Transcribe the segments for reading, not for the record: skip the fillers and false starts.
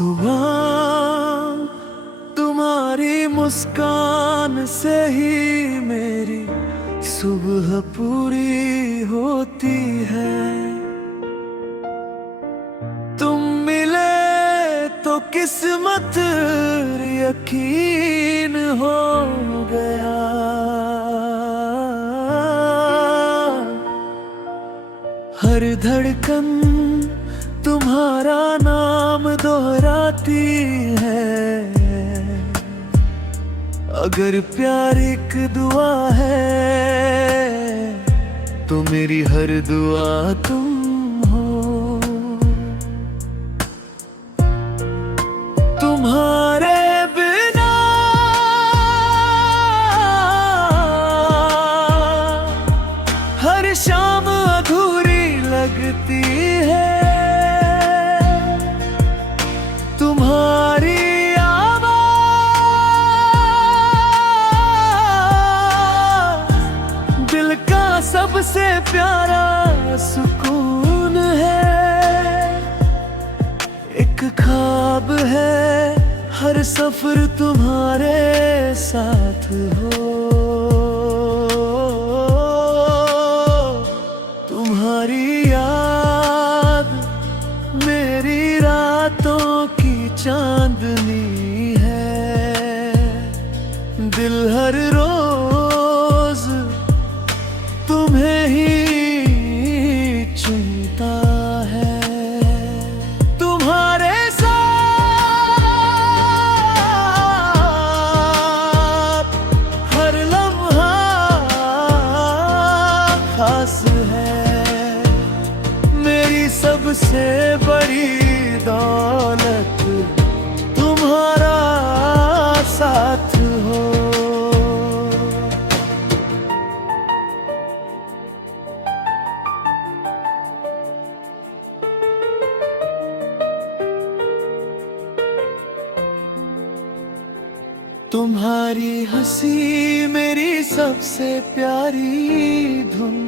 सुबह तुम्हारी मुस्कान से ही मेरी सुबह पूरी होती है। तुम मिले तो किस्मत यकीन हो गया। हर धड़कन तुम्हारा नाम दोहराती है। अगर प्यार एक दुआ है तो मेरी हर दुआ तुम हो। तुम्हारे बिना हर शाम अधूरी लगती है। तुम्हारी दिल का सबसे प्यारा सुकून है। एक ख्वाब है हर सफर तुम्हारे साथ हो। तुम्हारी याद मेरी रातों की चांदनी है। दिल हर रोज तुम्हें ही चुनता है। तुम्हारे साथ हर लम्हा खास है। मेरी सबसे बड़ी दौलत तुम्हारा साथ हो। तुम्हारी हंसी मेरी सबसे प्यारी धुन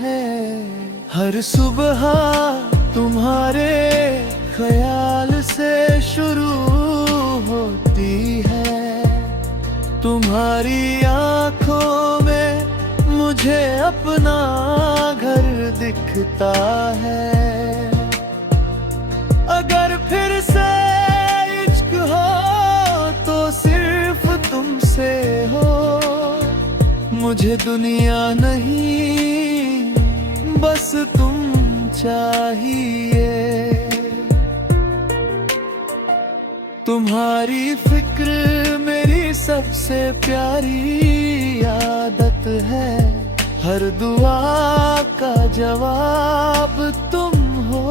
है। हर सुबह तुम्हारे ख्याल से शुरू होती है। तुम्हारी आंखों में मुझे अपना घर दिखता है। अगर फिर से इश्क हो तो सिर्फ तुमसे हो। मुझे दुनिया नहीं बस तुम चाहिए। तुम्हारी फिक्र मेरी सबसे प्यारी आदत है। हर दुआ का जवाब तुम हो।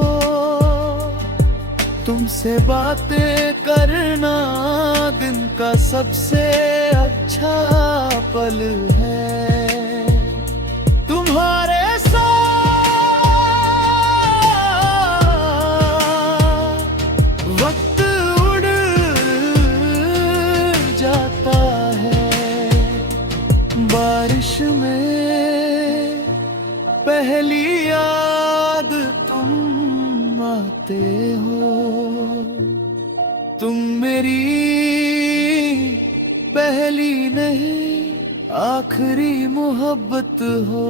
तुमसे बातें करना दिन का सबसे अच्छा पल है। तुम्हारे वक्त उड़ जाता है। बारिश में पहली याद तुम आते हो। तुम मेरी पहली नहीं आखिरी मोहब्बत हो।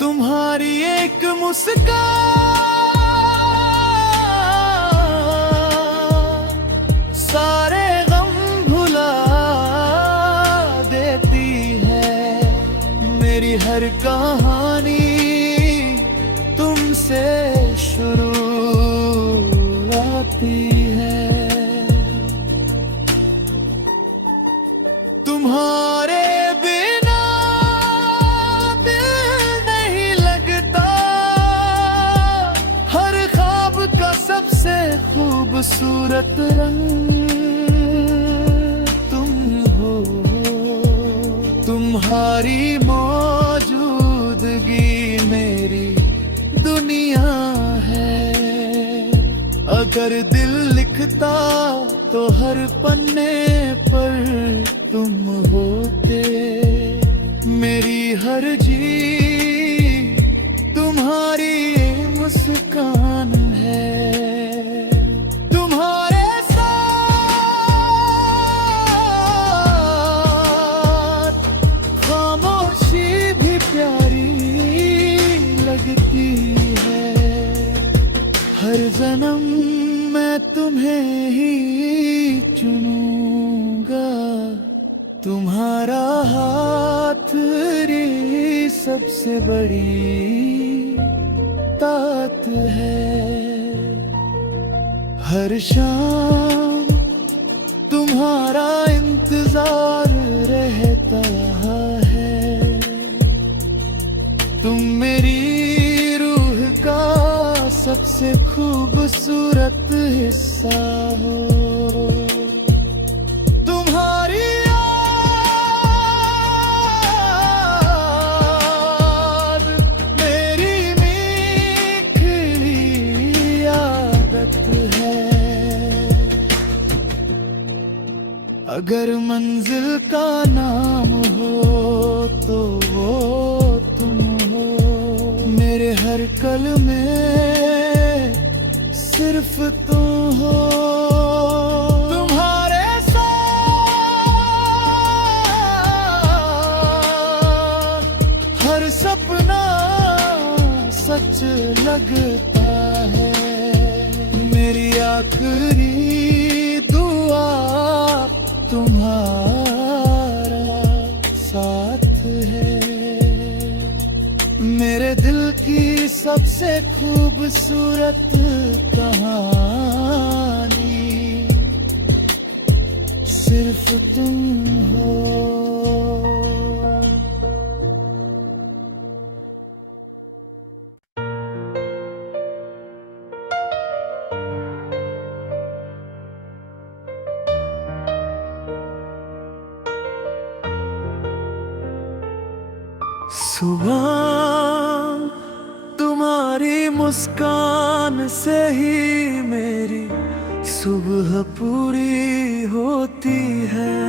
तुम्हारी एक मुस्कान सारे गम भुला देती है। मेरी हर कहानी तुमसे शुरू होती है। तुम्हारे बिना दिल नहीं लगता। हर ख्वाब का सबसे खूबसूरत रंग तुम हो। तुम्हारी मौजूदगी मेरी दुनिया है। अगर दिल लिखता तो हर पन्ने पर तुम होते। मेरी हर जी तुम्हारी मुस्कान है। चुनूंगा। तुम्हारा हाथ रे सबसे बड़ी तात है। हर शाम तुम्हारा इंतजार रहता है। तुम मेरी रूह का सबसे खूबसूरत हिस्सा हो। तुम्हारी याद मेरी मीठी आदत है। अगर मंजिल का नाम हो तो वो तुम हो। मेरे हर कल में सिर्फ तुम हो। तुम्हारे साथ हर सपना सच लगता है। मेरी आखिरी दुआ तुम्हारा साथ है। मेरे दिल की सबसे खूबसूरत कहानी सिर्फ तुम हो। सुबह तुम्हारी मुस्कान से ही मेरी सुबह पूरी होती है।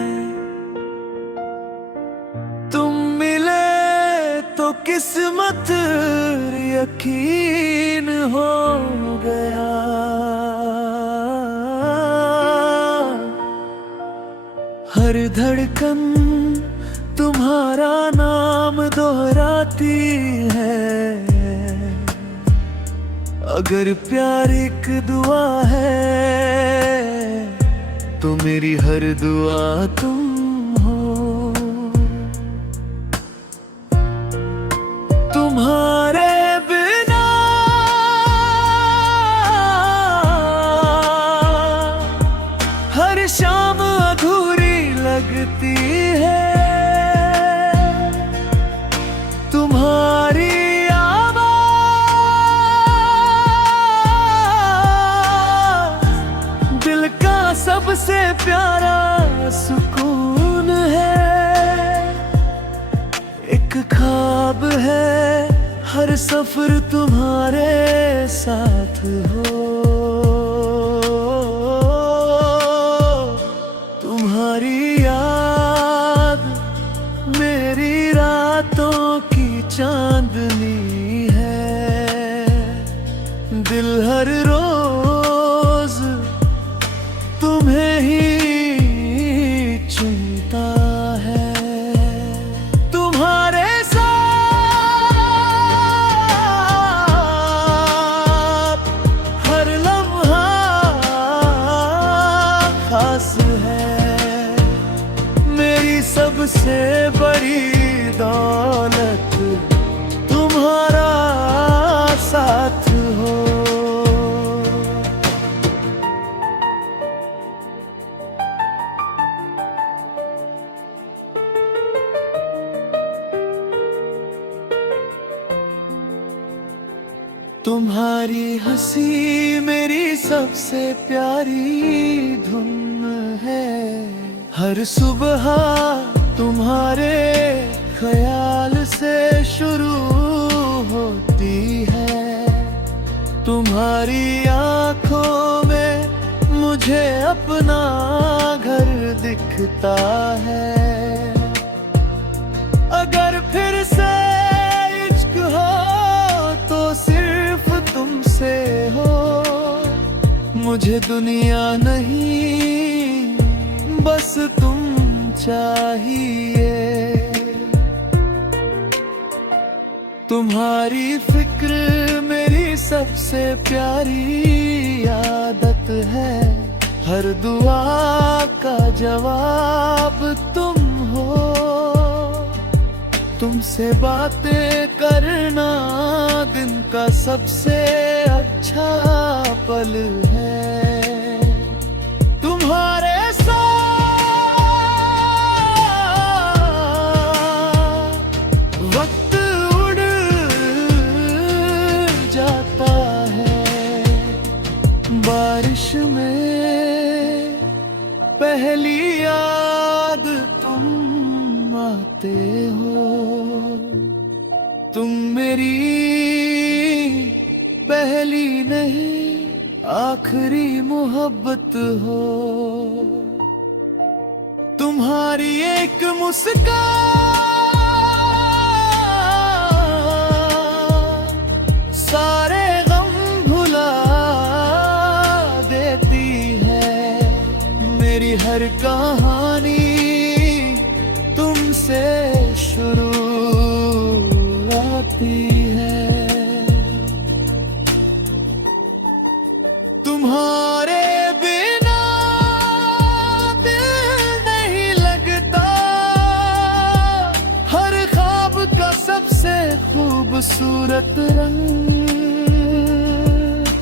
तुम मिले तो किस्मत यकीन हो गया। हर धड़कन तुम्हारा नाम दोहराती है। अगर प्यार एक दुआ है तो मेरी हर दुआ तुम हो। तुम्हारे बिना हर शाम अधूरी लगती है। तुम्हारी आवाज़ दिल का सबसे प्यारा सुकून है। एक ख्वाब है हर सफर तुम्हारे साथ हो। तुम्हारी याद मेरी रातों की चांदनी है। दिल हर रोज तुम्हें ही चुनता है। तुम्हारे साथ हर लम्हा खास है। मेरी सबसे बड़ी दौलत तुम्हारा साथ हो। तुम्हारी हंसी मेरी सबसे प्यारी धुन है। हर सुबह तुम्हारे ख्याल से शुरू होती है। तुम्हारी आंखों में मुझे अपना घर दिखता है। अगर फिर से इश्क हो तो सिर्फ तुमसे हो। मुझे दुनिया नहीं बस तुम चाहिए। तुम्हारी फिक्र मेरी सबसे प्यारी आदत है। हर दुआ का जवाब तुम हो। तुमसे बातें करना दिन का सबसे अच्छा पल है। तुम्हारे साथ वक्त उड़ जाता है। बारिश में पहली याद तुम आते हो। तुम मेरी पहली नहीं आखिरी मोहब्बत हो। तुम्हारी एक मुस्कान सारे गम भुला देती है। मेरी हर कहानी तुमसे शुरू होती है। तुम्हारे बिना दिल नहीं लगता। हर ख्वाब का सबसे खूबसूरत रंग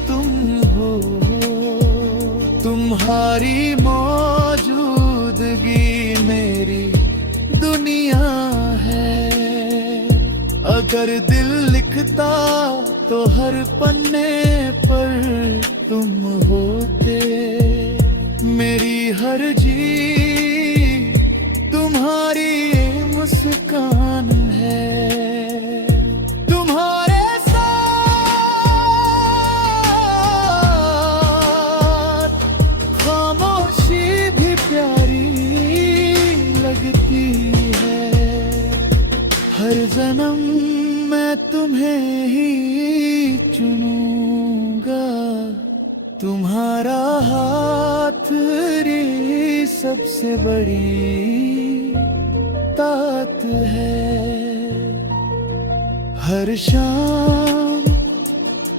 तुम हो। तुम्हारी मौजूदगी मेरी दुनिया है। अगर दिल लिखता तो हर पन्ने पर तुम होते। मेरी हर जी तुम्हारी मुस्कान है। तुम्हारे साथ खामोशी भी प्यारी लगती है। हर जन्म मैं तुम्हें ही चुनूंगा। तुम्हारा हाथ री सबसे बड़ी तात है। हर शाम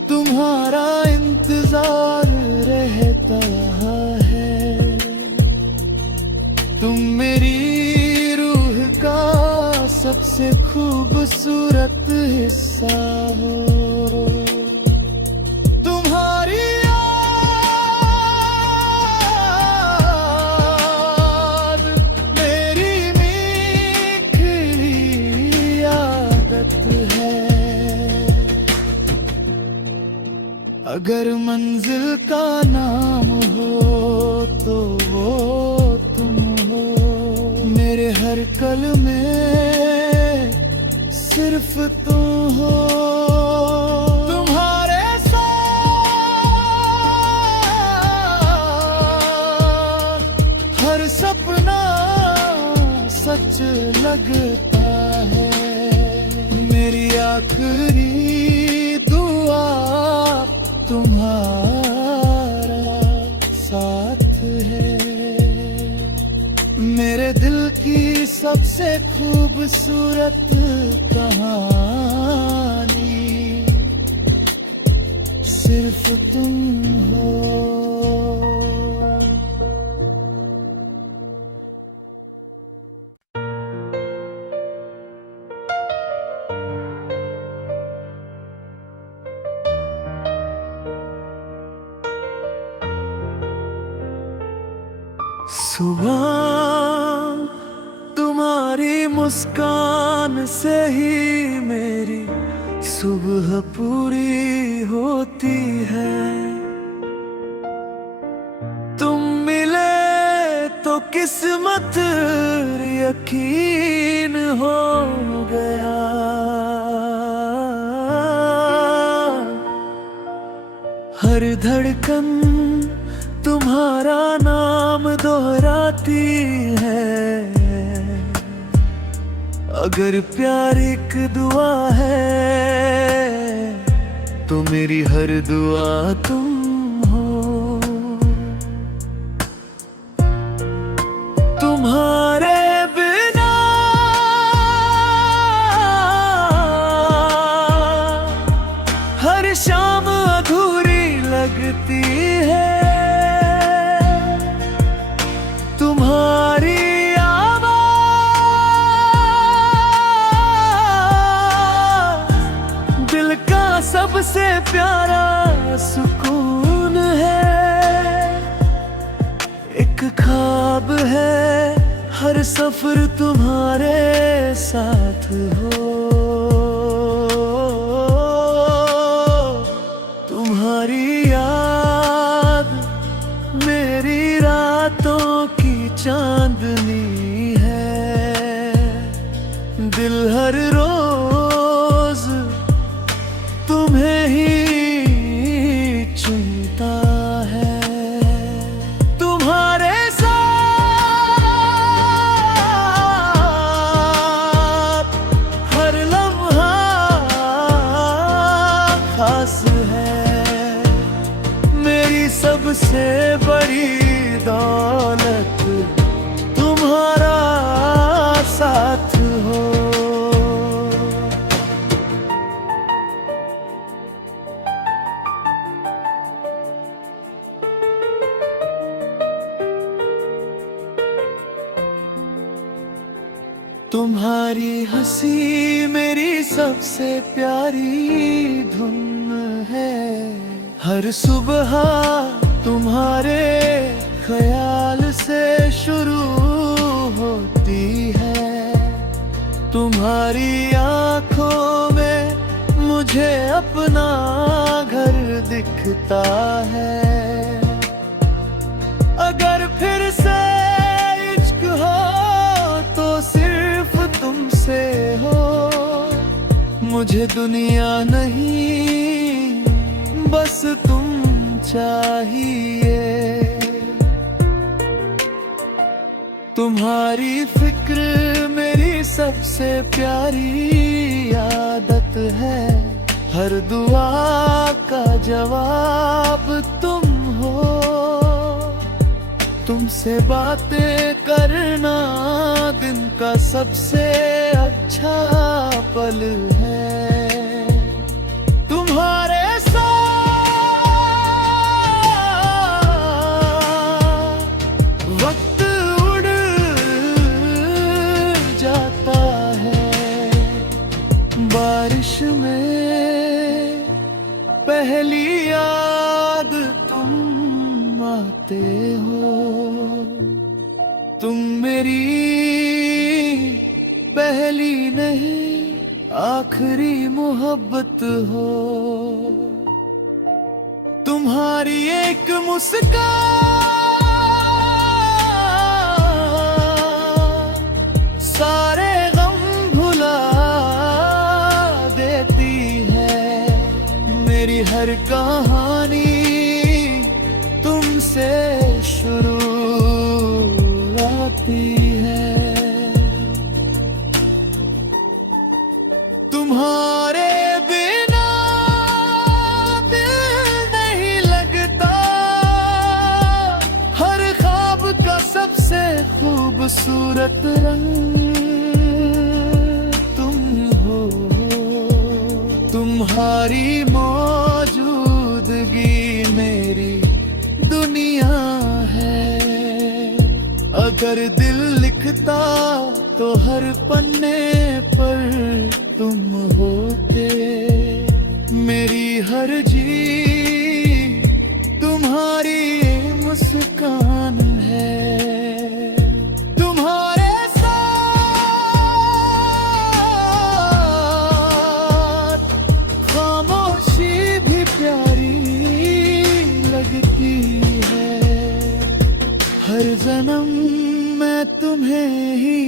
तुम्हारा इंतजार रहता है। तुम मेरी रूह का सबसे खूबसूरत हिस्सा हो। तुम्हारी याद मेरी मीठी आदत है। अगर मंजिल का नाम हो तो वो तुम हो। मेरे हर कल में सिर्फ तुम हो। तुम्हारे साथ हर सपना सच लगता है। मेरी आखिरी दुआ तुम्हारा साथ है। मेरे दिल की सबसे खूबसूरत कहानी सिर्फ तुम हो। सुबह तुम्हारी मुस्कान से ही मेरी सुबह पूरी होती है। तुम मिले तो किस्मत यकीन हो गया। हर धड़कन तुम्हारा नाम दोहराती है। अगर प्यार एक दुआ है तो मेरी हर दुआ तुम हो। तुम्हारे बिना हर शाम अधूरी लगती है। प्यारा सुकून है, एक ख्वाब है हर सफर तुम्हारे साथ हो। तुम्हारी याद मेरी रातों की चांदनी है, दिल हर रोज तुम्हें ही चुनता है। तुम्हारे साथ हर लम्हा खास है, मेरी सबसे बड़ी दौलत तुम्हारा साथ हो। तुम्हारी हंसी मेरी सबसे प्यारी धुन है, हर सुबह तुम्हारे ख्याल से शुरू होती है। तुम्हारी आंखों में मुझे अपना घर दिखता है। अगर फिर से इश्क हो तो सिर्फ तुमसे हो, मुझे दुनिया नहीं बस तुम चाहिए। तुम्हारी फिक्र मेरी सबसे प्यारी आदत है, हर दुआ का जवाब तुम हो। तुमसे बातें करना दिन का सबसे अच्छा पल है। तुम्हारे वक्त उड़ जाता है, बारिश में पहली याद तुम आते हो। तुम मेरी पहली नहीं आखिरी मोहब्बत हो। तुम्हारी एक मुस्कान सारे गम भुला देती है, मेरी हर कहानी तुमसे शुरू होती है। तुम्हारे बिना दिल नहीं लगता, हर ख्वाब का सबसे खूबसूरत रंग तुम हो। तुम्हारी मौजूदगी मेरी दुनिया है, अगर दिल लिखता तो हर पन्ने पर तुम होते। मेरी हर जी तुम्हारी मुस्कान है। तुम्हारे साथ खामोशी भी प्यारी लगती है, हर जन्म मैं तुम्हें ही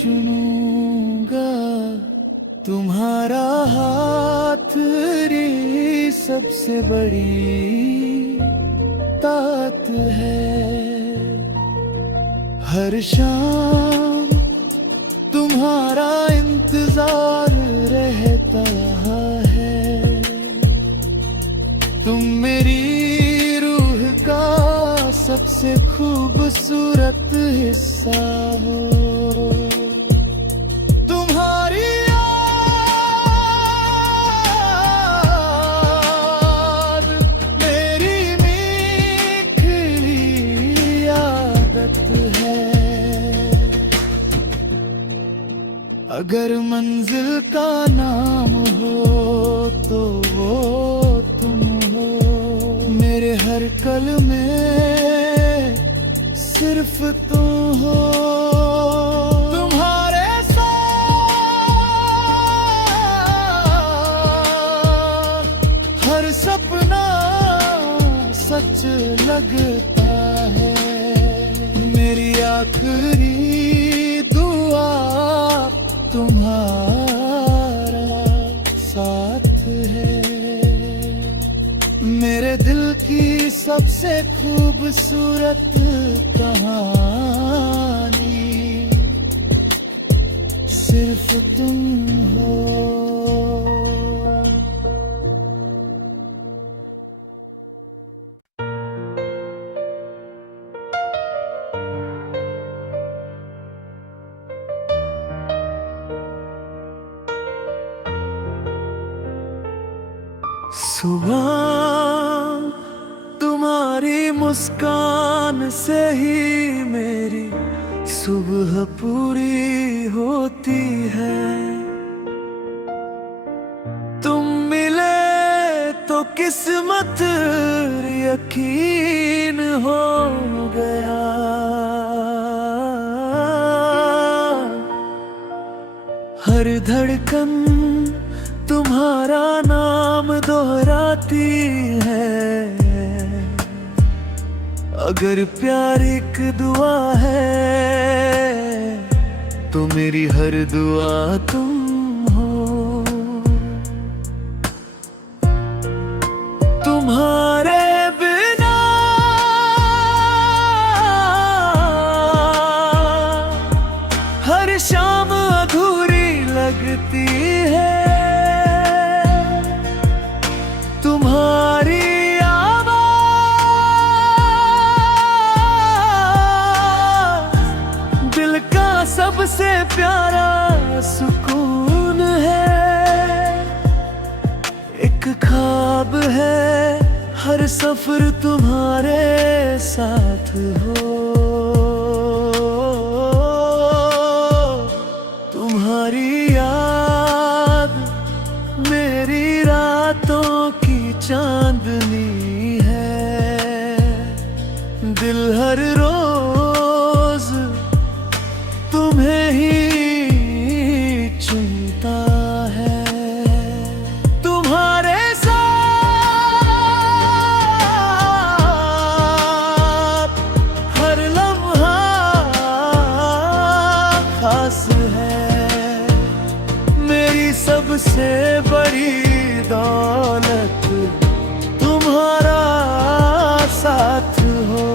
चुनूंगा। तुम्हारा हाथ री सबसे बड़ी तात है, हर शाम तुम्हारा इंतजार रहता है। तुम मेरी रूह का सबसे खूबसूरत हिस्सा हो। तुम्हारी अगर मंजिल का नाम हो तो वो तुम हो। मेरे हर कल में सिर्फ तुम हो। तुम्हारे साथ हर सपना सच लगता है। मेरी आखिरी दुआ तुम्हारा साथ है। मेरे दिल की सबसे खूबसूरत कहानी सिर्फ तुम हो। सुबह तुम्हारी मुस्कान से ही मेरी सुबह पूरी होती है। तुम मिले तो किस्मत यकीन हो गया। हर धड़कन तुम्हारा नाम दोहराती है। अगर प्यार एक दुआ है तो मेरी हर दुआ तुम हो। तुम्हारे बिना हर शाम अधूरी लगती है। तुम्हारी आवाज़ दिल का सबसे प्यारा सुकून है। एक ख्वाब है हर सफर तुम्हारे साथ हो। तुम्हारी याद मेरी रातों की चांदनी है। दिल हर रोज तुम्हें ही चुनता है। तुम्हारे साथ हर लम्हा खास है। मेरी सबसे बड़ी दौलत तुम्हारा साथ हो।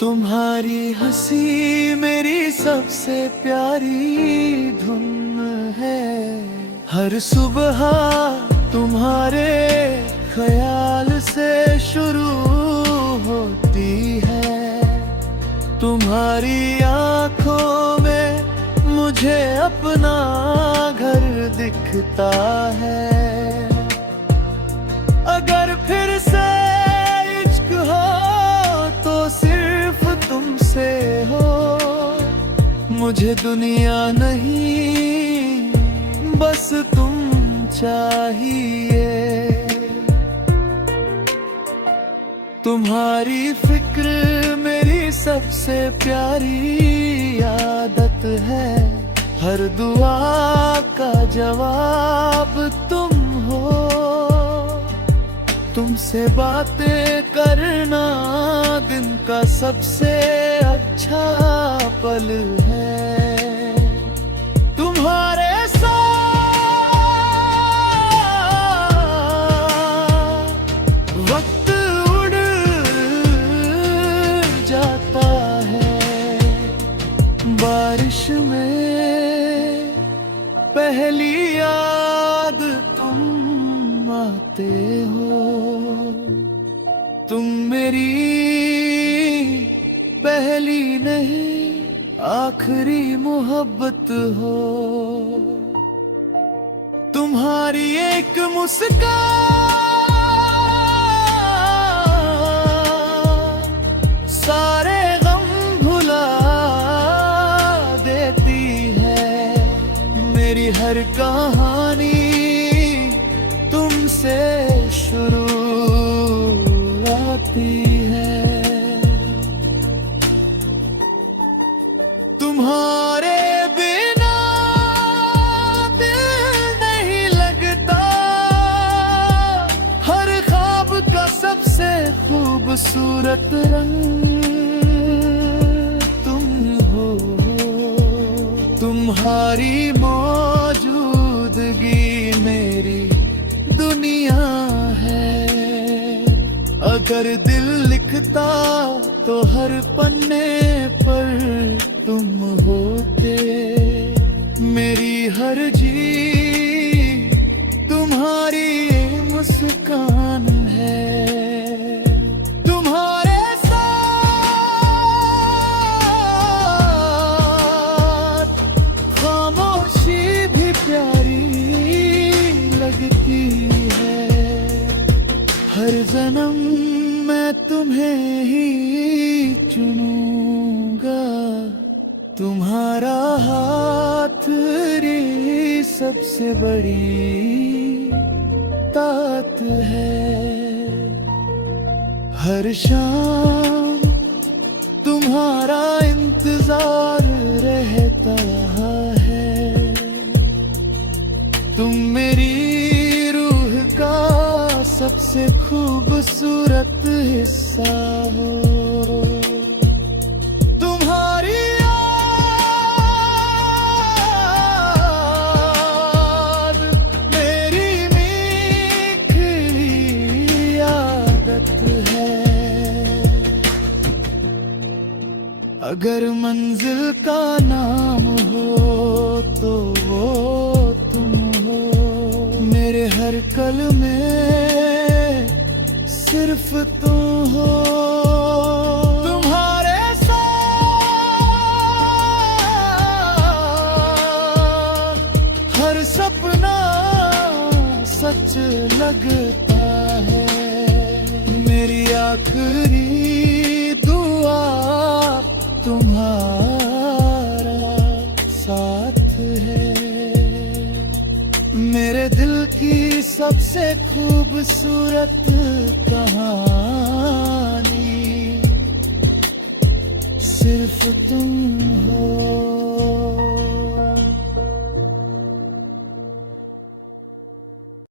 तुम्हारी हंसी मेरी सबसे प्यारी धुन है। हर सुबह तुम्हारे ख्याल से शुरू होती है। तुम्हारी आंखों में मुझे अपना घर दिखता है। अगर फिर से इश्क हो तो सिर्फ तुमसे हो। मुझे दुनिया नहीं बस तुम चाहिए। तुम्हारी फिक्र मेरी सबसे प्यारी आदत है। हर दुआ का जवाब तुम हो। तुमसे बातें करना दिन का सबसे अच्छा पल है। तुम्हारे वक्त उड़ जाता है। बारिश में पहली याद तुम आते हो। तुम मेरी पहली नहीं आखिरी मोहब्बत हो। तुम्हारी एक मुस्कान सारे गम भुला देती है। मेरी हर कहानी तुमसे शुरू होती है। तुम्हारे बिना दिल नहीं लगता, हर ख्वाब का सबसे खूबसूरत रंग तुम हो। तुम्हारी मौजूदगी मेरी दुनिया है। अगर दिल लिखता तो हर पन्ने पर तुम होते। मेरी हर जी तुम्हारी मुस्कान है। तुम्हारे साथ खामोशी भी प्यारी लगती है। हर जन्म मैं तुम्हें ही चुनूंगा। तुम्हारा हाथ री सबसे बड़ी तात है। हर शाम तुम्हारा इंतजार रहता है। तुम मेरी रूह का सबसे खूबसूरत हिस्सा हो। तुम्हारी याद मेरी मीठी आदत है। अगर मंजिल का नाम हो तो वो तुम हो। मेरे हर कल में सिर्फ तुम हो। तुम्हारे साथ हर सपना सच लगता है। मेरी आखिरी दुआ तुम्हारा साथ है। मेरे दिल की सबसे खूबसूरत कहानी सिर्फ तुम हो।